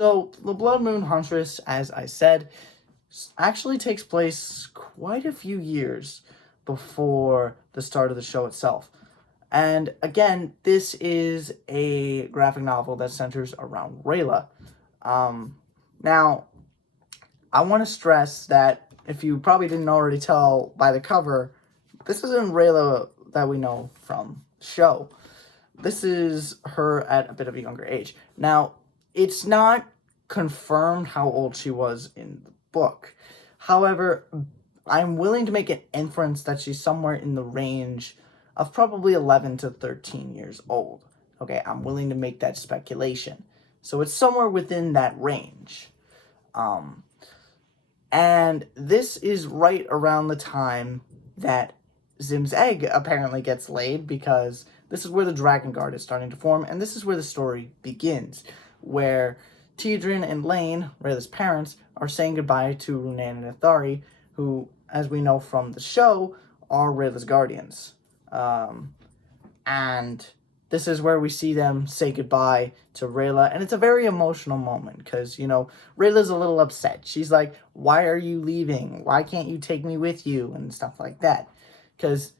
So, the Bloodmoon Huntress, as I said, actually takes place quite a few years before the start of the show itself. And again, this is a graphic novel that centers around Rayla. Um, Now, I want to stress that if you probably didn't already tell by the cover, this isn't Rayla that we know from the show. This is her at a bit of a younger age. Now, it's not confirmed how old she was in the book. However, I'm willing to make an inference that she's somewhere in the range of probably 11 to 13 years old. Okay, I'm willing to make that speculation. So it's somewhere within that range. Um, and this is right around the time that Zim's egg apparently gets laid, because this is where the Dragon Guard is starting to form, and this is where the story begins, where Tidrin and Lane, Rayla's parents, are saying goodbye to Runan and Ithari, who, as we know from the show, are Rayla's guardians. And this is where we see them say goodbye to Rayla, and it's a very emotional moment, because, Rayla's a little upset. She's like, why are you leaving? Why can't you take me with you? And stuff like that. Because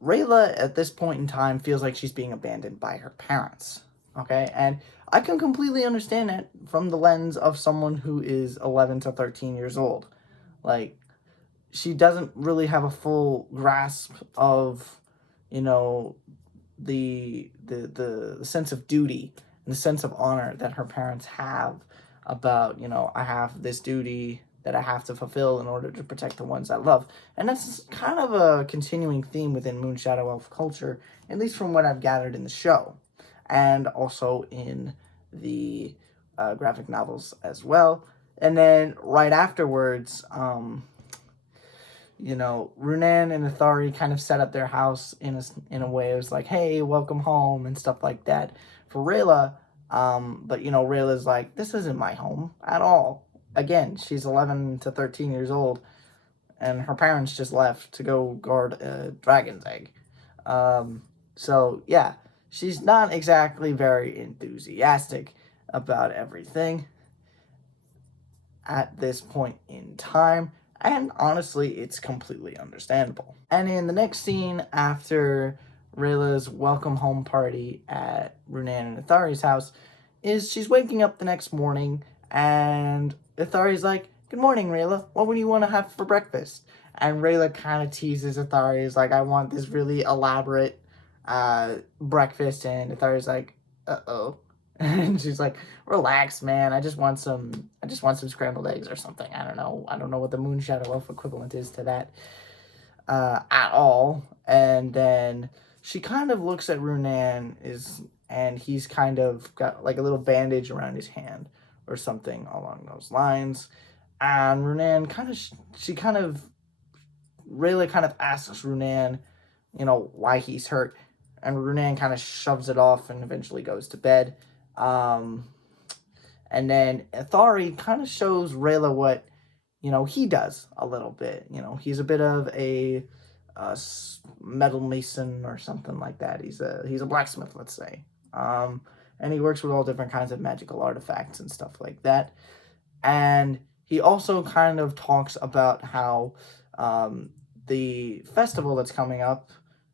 Rayla, at this point in time, feels like she's being abandoned by her parents. Okay? And I can completely understand it from the lens of someone who is 11 to 13 years old. Like, she doesn't really have a full grasp of, the sense of duty and the sense of honor that her parents have about, I have this duty that I have to fulfill in order to protect the ones I love. And that's kind of a continuing theme within Moonshadow Elf culture, at least from what I've gathered in the show, and also in the graphic novels as well. And then right afterwards, Runan and Ithari kind of set up their house in a way. It was like, hey, welcome home and stuff like that for Rayla. But Rayla's like, this isn't my home at all. Again, she's 11 to 13 years old, and her parents just left to go guard a dragon's egg. So yeah, she's not exactly very enthusiastic about everything at this point in time. And honestly, it's completely understandable. And in the next scene, after Rayla's welcome home party at Runan and Ithari's house, is she's waking up the next morning, and Ithari's like, good morning, Rayla. What would you want to have for breakfast? And Rayla kind of teases Ithari, is like, I want this really elaborate breakfast. And Ithari's like, uh-oh. And she's like, relax, man. I just want some scrambled eggs or something. I don't know what the Moonshadow Elf equivalent is to that at all. And then she kind of looks at Runan, and he's kind of got like a little bandage around his hand or something along those lines. And Runan Rayla kind of asks Runan, why he's hurt. And Runan kind of shoves it off and eventually goes to bed. And then Ithari kind of shows Rayla what, he does a little bit. He's a bit of a metal mason or something like that. He's a blacksmith, let's say. And he works with all different kinds of magical artifacts and stuff like that. And he also kind of talks about how the festival that's coming up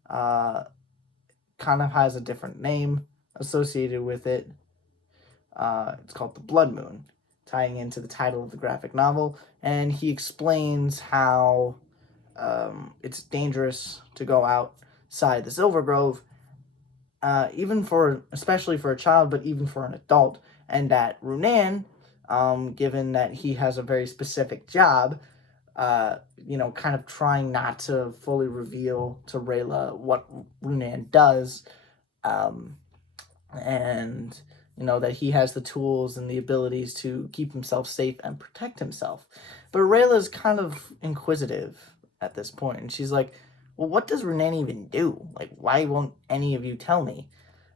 kind of has a different name associated with it. It's called the Bloodmoon, tying into the title of the graphic novel. And he explains how it's dangerous to go outside the Silver Grove, especially for a child, but even for an adult. And that Runan, given that he has a very specific job, kind of trying not to fully reveal to Rayla what Runan does, and that he has the tools and the abilities to keep himself safe and protect himself. But Rayla's kind of inquisitive at this point, and she's like, well, what does Runan even do? Like, why won't any of you tell me?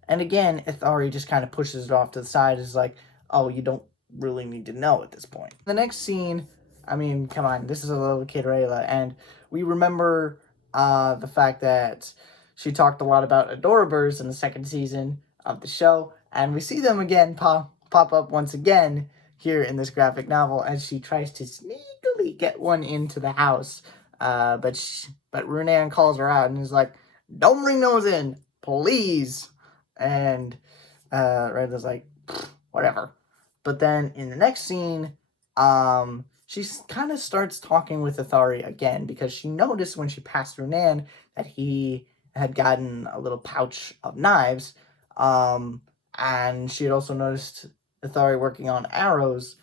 And again, Ithari just kind of pushes it off to the side, is like, oh, you don't really need to know at this point. The next scene, I mean, come on, this is a little kid Rayla, and we remember the fact that she talked a lot about Adorabers in the second season of the show, and we see them again pop pop up once again here in this graphic novel as she tries to sneakily get one into the house. But Runan calls her out and is like, "Don't bring those in, please." And Rayla's like, "Whatever." But then in the next scene, she kind of starts talking with Ithari again because she noticed when she passed Runan that he had gotten a little pouch of knives. And she had also noticed Ithari working on arrows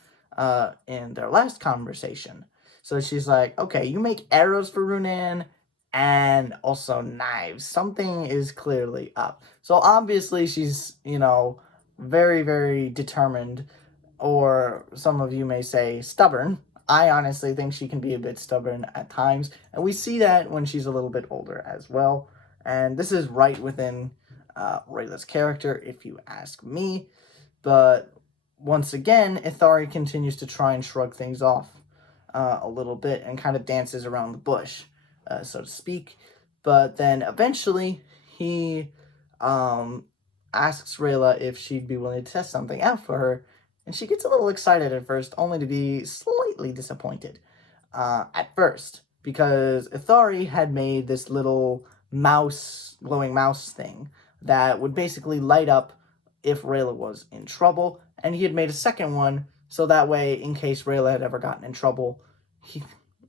in their last conversation. So she's like, "Okay, you make arrows for Runan and also knives. Something is clearly up." So obviously she's, very, very determined, or some of you may say stubborn. I honestly think she can be a bit stubborn at times, and we see that when she's a little bit older as well. And this is right within Rayla's character, if you ask me. But once again, Ithari continues to try and shrug things off a little bit and kind of dances around the bush, so to speak. But then eventually he asks Rayla if she'd be willing to test something out for her, and she gets a little excited at first, only to be slightly disappointed at first, because Ithari had made this little glowing mouse thing that would basically light up if Rayla was in trouble, and he had made a second one so that way, in case Rayla had ever gotten in trouble,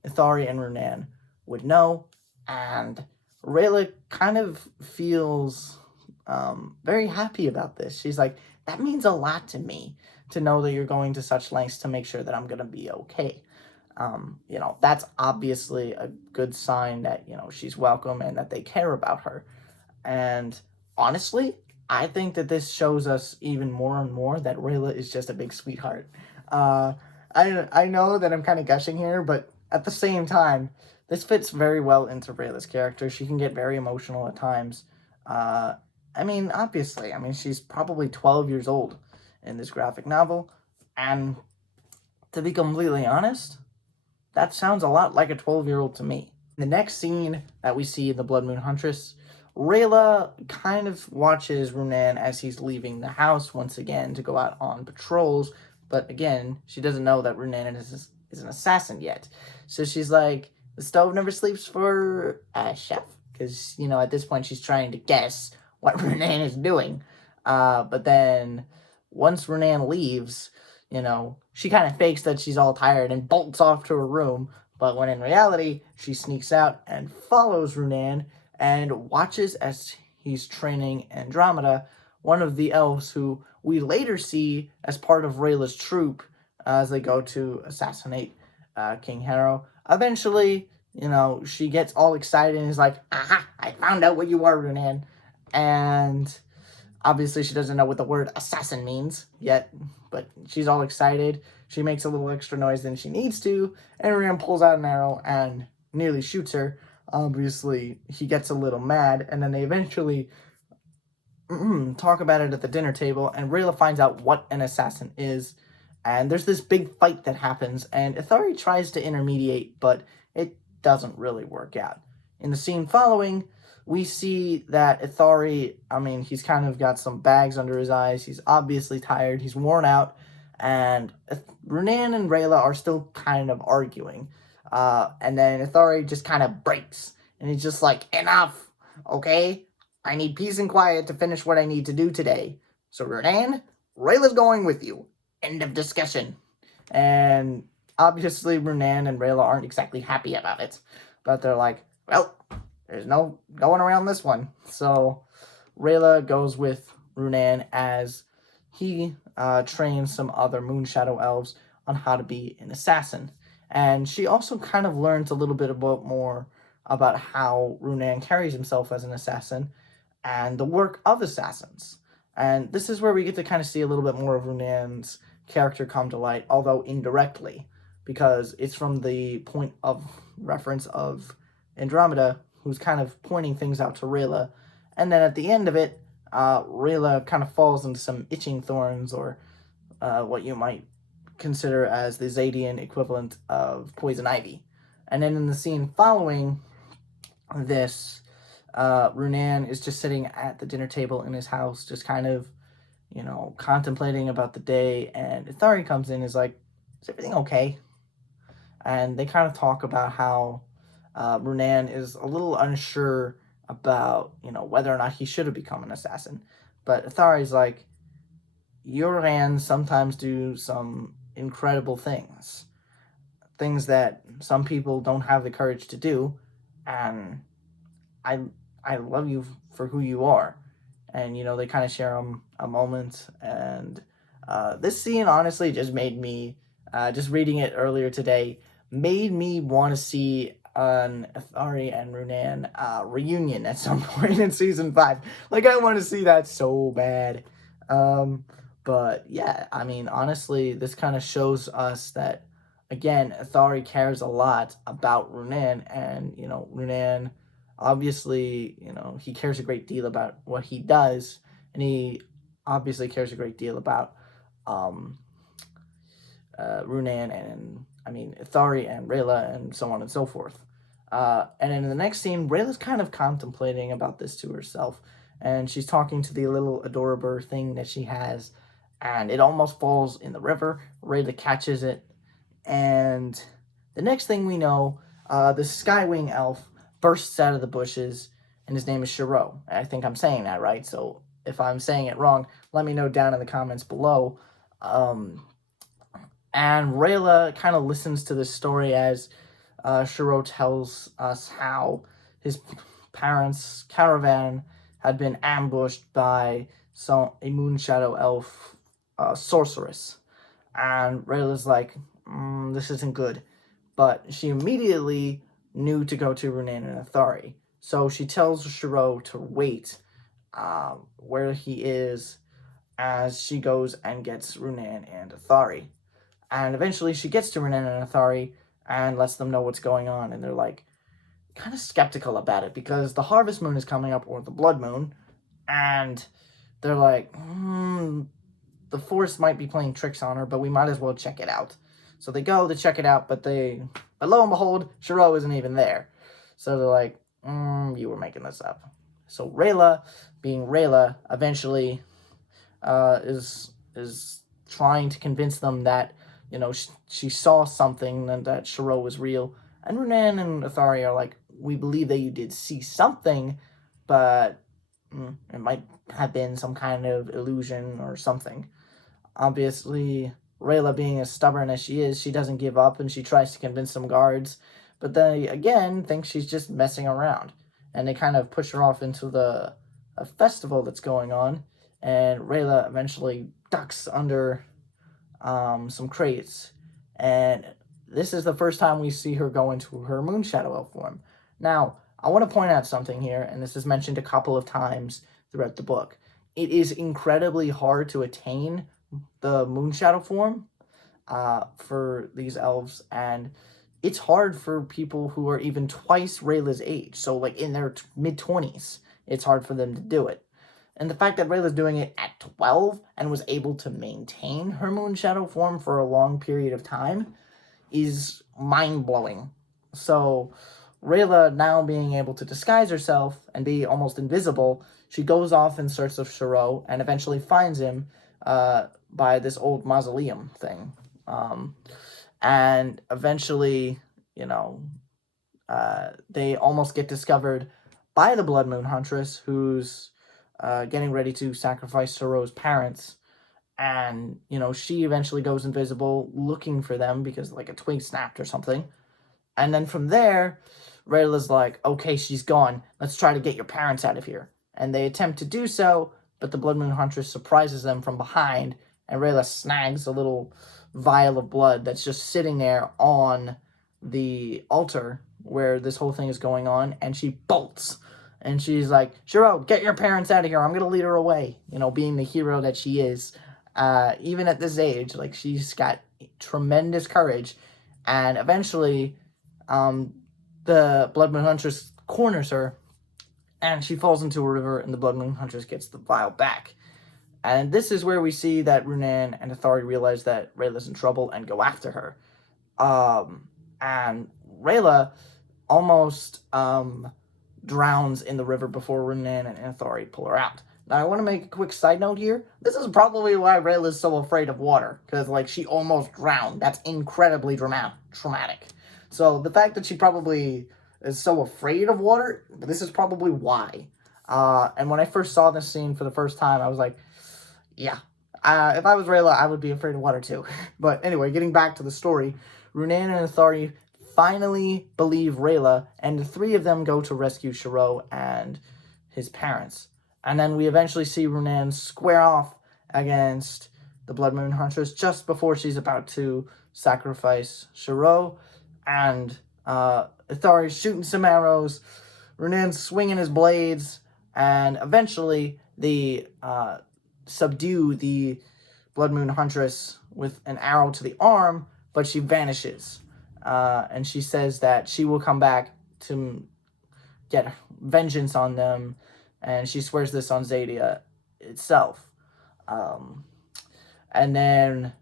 Ithari and Runan would know, and Rayla kind of feels very happy about this. She's like, "That means a lot to me to know that you're going to such lengths to make sure that I'm going to be okay." That's obviously a good sign that, she's welcome and that they care about her. And honestly, I think that this shows us even more and more that Rayla is just a big sweetheart. Uh, I know that I'm kind of gushing here, but at the same time, this fits very well into Rayla's character. She can get very emotional at times. Obviously, she's probably 12 years old in this graphic novel, and to be completely honest, that sounds a lot like a 12-year-old to me. The next scene that we see in the Bloodmoon Huntress, Rayla kind of watches Runan as he's leaving the house once again to go out on patrols, but again, she doesn't know that Runan is an assassin yet. So she's like, "The stove never sleeps for a chef," because, at this point she's trying to guess what Runan is doing. But then once Runan leaves, she kind of fakes that she's all tired and bolts off to her room, but when in reality, she sneaks out and follows Runan and watches as he's training Andromeda, one of the elves who we later see as part of Rayla's troop as they go to assassinate King Harrow. Eventually, she gets all excited and is like, "Aha, I found out what you are, Runan." And obviously she doesn't know what the word assassin means yet, but she's all excited. She makes a little extra noise than she needs to, and Runan pulls out an arrow and nearly shoots her. Obviously, he gets a little mad, and then they eventually talk about it at the dinner table, and Rayla finds out what an assassin is, and there's this big fight that happens, and Ithari tries to intermediate, but it doesn't really work out. In the scene following, we see that Ithari, he's kind of got some bags under his eyes, he's obviously tired, he's worn out, and Runan and Rayla are still kind of arguing. And then Ithari just kind of breaks, and he's just like, "Enough, okay? I need peace and quiet to finish what I need to do today. So Runan, Rayla's going with you. End of discussion." And obviously Runan and Rayla aren't exactly happy about it, but they're like, "Well, there's no going around this one." So Rayla goes with Runan as he trains some other Moonshadow elves on how to be an assassin. And she also kind of learns a little bit more about how Runan carries himself as an assassin and the work of assassins. And this is where we get to kind of see a little bit more of Runan's character come to light, although indirectly, because it's from the point of reference of Andromeda, who's kind of pointing things out to Rayla. And then at the end of it, Rayla kind of falls into some itching thorns, or what you might consider as the Zadian equivalent of poison ivy. And then in the scene following this, Runan is just sitting at the dinner table in his house, just kind of, contemplating about the day, and Ithari comes in and is like, is everything okay? And they kind of talk about how Runan is a little unsure about, whether or not he should have become an assassin. But Ithari's like, your hands sometimes do some incredible things that some people don't have the courage to do, and I I love you for who you are. And they kind of share a moment, and this scene honestly just made me, just reading it earlier today, made me want to see an Athari and Runan reunion at some point in season 5. Like, I want to see that so bad. Um, but yeah, I mean, honestly, this kind of shows us that, again, Athari cares a lot about Runan, and Runan obviously, he cares a great deal about what he does, and he obviously cares a great deal about um, Runan, and I mean Ithari and Rayla, and so on and so forth. And in the next scene, Rayla's kind of contemplating about this to herself, and she's talking to the little adorable thing that she has, and it almost falls in the river. Rayla catches it, and the next thing we know, the Skywing elf bursts out of the bushes, and his name is Shiro. I think I'm saying that right, so if I'm saying it wrong, let me know down in the comments below. And Rayla kind of listens to this story as Shiro tells us how his parents' caravan had been ambushed by a moon shadow elf sorceress. And Rayla's like, this isn't good. But she immediately knew to go to Runan and Athari. So she tells Shiro to wait where he is as she goes and gets Runan and Athari. And eventually she gets to Runan and Athari and lets them know what's going on. And they're like, kind of skeptical about it because the harvest moon is coming up, or the blood moon. And they're like, the force might be playing tricks on her, but we might as well check it out. So they go to check it out, but lo and behold, Shiro isn't even there. So they're like, you were making this up. So Rayla, being Rayla, eventually is trying to convince them that, she saw something and that Shiro was real. And Runan and Athari are like, we believe that you did see something, but it might have been some kind of illusion or something. Obviously, Rayla, being as stubborn as she is, she doesn't give up, and she tries to convince some guards, but they, again, think she's just messing around. And they kind of push her off into a festival that's going on, and Rayla eventually ducks under some crates. And this is the first time we see her go into her moon shadow elf form. Now, I want to point out something here, and this is mentioned a couple of times throughout the book. It is incredibly hard to attain the moon shadow form for these elves, and it's hard for people who are even twice Rayla's age, so like in their mid-20s, it's hard for them to do it. And the fact that Rayla's doing it at 12 and was able to maintain her moon shadow form for a long period of time is mind-blowing. So Rayla, now being able to disguise herself and be almost invisible, she goes off in search of Shiro and eventually finds him by this old mausoleum thing. And eventually, they almost get discovered by the Bloodmoon Huntress, who's getting ready to sacrifice Shiro's parents. And, she eventually goes invisible looking for them because, like, a twig snapped or something. And then from there, Rayla's like, okay, she's gone. Let's try to get your parents out of here. And they attempt to do so, but the Bloodmoon Huntress surprises them from behind, and Rayla snags a little vial of blood that's just sitting there on the altar where this whole thing is going on, and she bolts. And she's like, Shiro, get your parents out of here. I'm going to lead her away. Being the hero that she is. Even at this age, like, she's got tremendous courage. And eventually, the Bloodmoon Huntress corners her, and she falls into a river, and the Bloodmoon Huntress gets the vial back. And this is where we see that Runan and Athari realize that Rayla's in trouble and go after her. And Rayla almost drowns in the river before Runan and Athari pull her out. I want to make a quick side note here. This is probably why Rayla's so afraid of water, because, like, she almost drowned. That's incredibly traumatic. So the fact that she probably is so afraid of water, this is probably why. And when I first saw this scene for the first time, I was like, yeah. If I was Rayla, I would be afraid of water too. But anyway, getting back to the story, Runan and Athari finally believe Rayla, and the three of them go to rescue Shiro and his parents. And then we eventually see Runan square off against the Bloodmoon Huntress just before she's about to sacrifice Shiro. And Athari's shooting some arrows, Runan's swinging his blades, and eventually they subdue the Bloodmoon Huntress with an arrow to the arm, but she vanishes. And she says that she will come back to get vengeance on them, and she swears this on Zadia itself. And then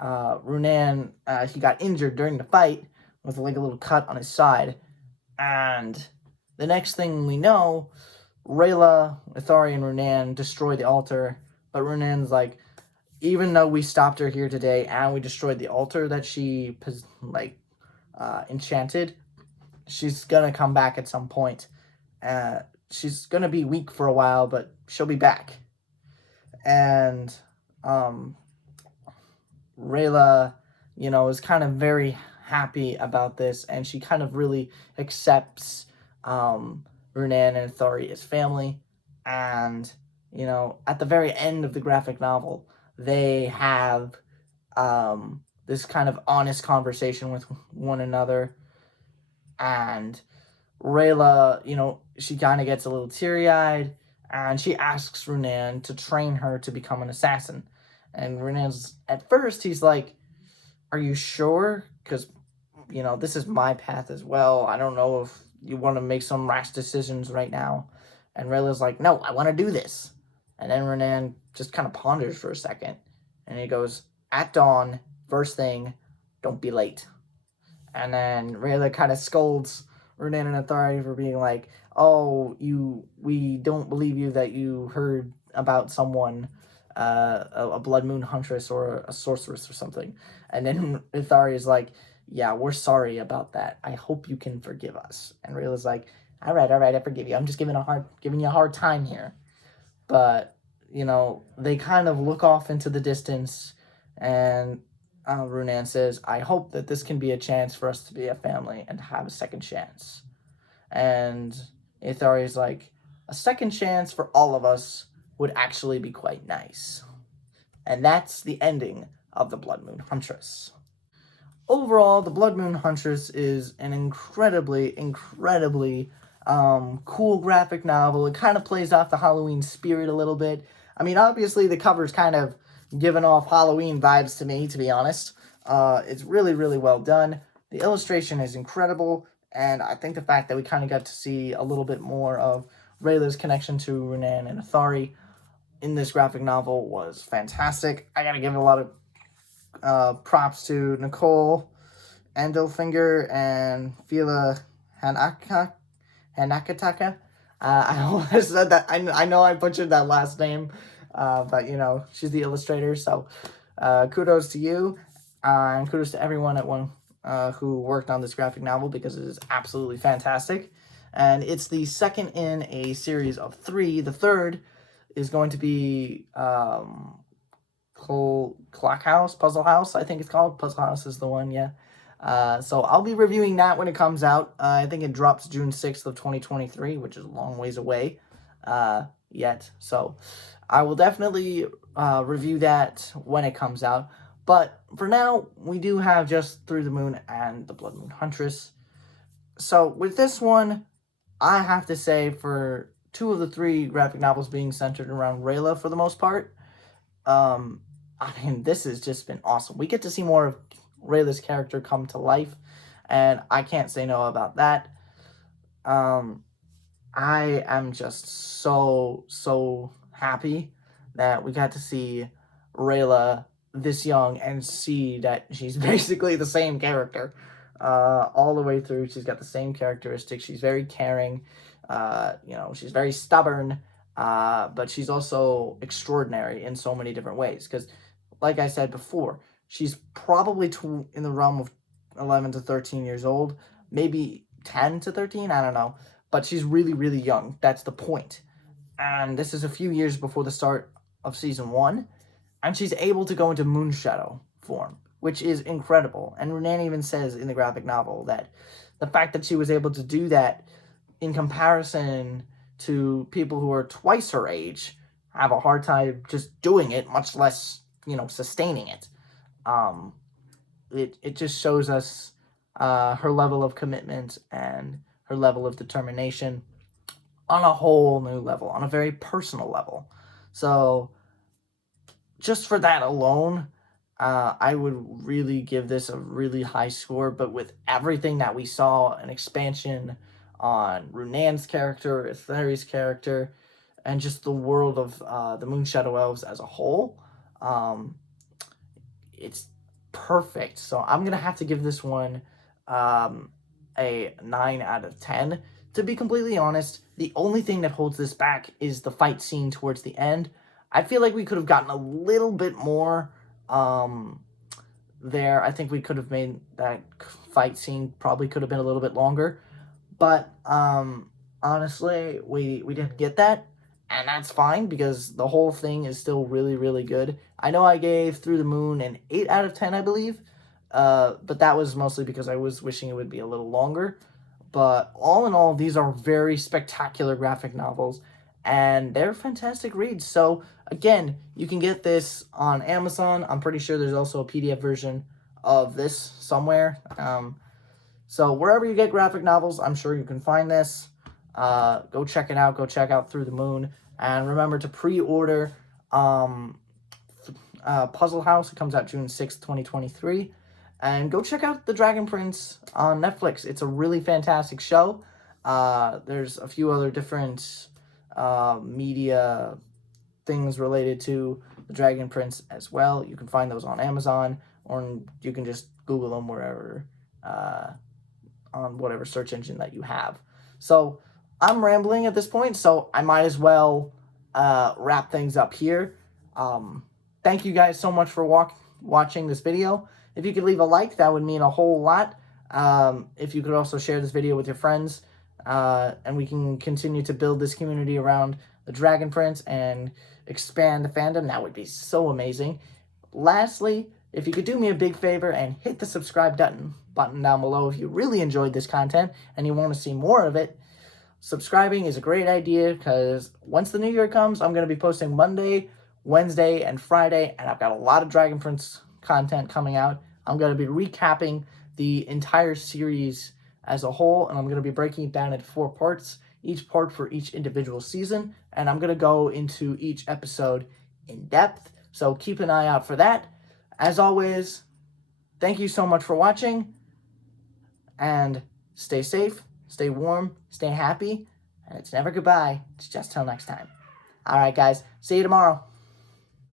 Runan, he got injured during the fight with like a little cut on his side. And the next thing we know, Rayla, Athari, and Runan destroy the altar. But Runan's like, even though we stopped her here today and we destroyed the altar that she enchanted, she's gonna come back at some point. She's gonna be weak for a while, but she'll be back. And Rayla, is kind of very happy about this, and she kind of really accepts Runan and Athari as family. And at the very end of the graphic novel, they have this kind of honest conversation with one another. And Rayla, she kind of gets a little teary-eyed, and she asks Runan to train her to become an assassin. And Runan's, at first, he's like, are you sure? Because, this is my path as well. I don't know if you want to make some rash decisions right now. And Rayla's like, no, I want to do this. And then Runan just kind of ponders for a second. And he goes, at dawn, first thing, don't be late. And then Rayla kind of scolds Runan and Athari for being like, oh, we don't believe you that you heard about someone, a Bloodmoon Huntress or a sorceress or something. And then Athari is like, yeah, we're sorry about that. I hope you can forgive us. And Rayla's like, all right, I forgive you. I'm just giving you a hard time here. But, they kind of look off into the distance, and Runan says, I hope that this can be a chance for us to be a family and have a second chance. And Athari's like, a second chance for all of us would actually be quite nice. And that's the ending of the Bloodmoon Huntress. Overall, the Bloodmoon Huntress is an incredibly cool graphic novel. It kind of plays off the Halloween spirit a little bit. I mean, obviously, the cover's kind of giving off Halloween vibes to me, to be honest. It's really, really well done. The illustration is incredible, and I think the fact that we kind of got to see a little bit more of Rayla's connection to Runan and Athari in this graphic novel was fantastic. I gotta give a lot of props to Nicole Andelfinger and Fila Hanakataka. I always said that. I know I butchered that last name, but she's the illustrator. So kudos to you, and kudos to everyone at one who worked on this graphic novel, because it is absolutely fantastic. And it's the second in a series of 3. The third is going to be Clock House, Puzzle House, I think it's called. Puzzle House is the one, yeah. So I'll be reviewing that when it comes out. I think it drops June 6th of 2023, which is a long ways away yet. So I will definitely review that when it comes out. But for now, we do have just Through the Moon and the Bloodmoon Huntress. So with this one, I have to say, for 2 of the 3 graphic novels being centered around Rayla for the most part, this has just been awesome. We get to see more of Rayla's character come to life, and I can't say no about that. I am just so happy that we got to see Rayla this young and see that she's basically the same character all the way through. She's got the same characteristics. She's very caring. She's very stubborn, but she's also extraordinary in so many different ways. Because, like I said before, she's probably in the realm of 11 to 13 years old, maybe 10 to 13, I don't know. But she's really, really young. That's the point. And this is a few years before the start of season 1. And she's able to go into Moonshadow form, which is incredible. And Renan even says in the graphic novel that the fact that she was able to do that in comparison to people who are twice her age have a hard time just doing it, much less, sustaining it. It just shows us her level of commitment and her level of determination on a whole new level, on a very personal level. So just for that alone, I would really give this a really high score. But with everything that we saw, an expansion on Runan's character, Etheri's character, and just the world of the Moonshadow Elves as a whole, it's perfect. So I'm going to have to give this one a 9 out of 10. To be completely honest, the only thing that holds this back is the fight scene towards the end. I feel like we could have gotten a little bit more there. I think we could have made that fight scene probably could have been a little bit longer. But honestly, we didn't get that. And that's fine because the whole thing is still really, really good. I know I gave Through the Moon an 8 out of 10, I believe. But that was mostly because I was wishing it would be a little longer. But all in all, these are very spectacular graphic novels. And they're fantastic reads. So, again, you can get this on Amazon. I'm pretty sure there's also a PDF version of this somewhere. So, wherever you get graphic novels, I'm sure you can find this. Go check it out. Go check out Through the Moon. And remember to pre-order Puzzle House. It comes out June 6th, 2023. And go check out The Dragon Prince on Netflix. It's a really fantastic show. There's a few other different media things related to The Dragon Prince as well. You can find those on Amazon, or you can just Google them wherever, on whatever search engine that you have. So I'm rambling at this point, so I might as well wrap things up here. Thank you guys so much for watching this video. If you could leave a like, that would mean a whole lot. If you could also share this video with your friends, and we can continue to build this community around the Dragon Prince and expand the fandom, that would be so amazing. Lastly, if you could do me a big favor and hit the subscribe button down below if you really enjoyed this content and you want to see more of it. Subscribing is a great idea because once the new year comes, I'm going to be posting Monday, Wednesday, and Friday, and I've got a lot of Dragon Prince content coming out. I'm going to be recapping the entire series as a whole, and I'm going to be breaking it down into 4 parts, each part for each individual season, and I'm going to go into each episode in depth, so keep an eye out for that. As always, thank you so much for watching, and stay safe, stay warm, stay happy, and it's never goodbye. It's just till next time. All right, guys. See you tomorrow.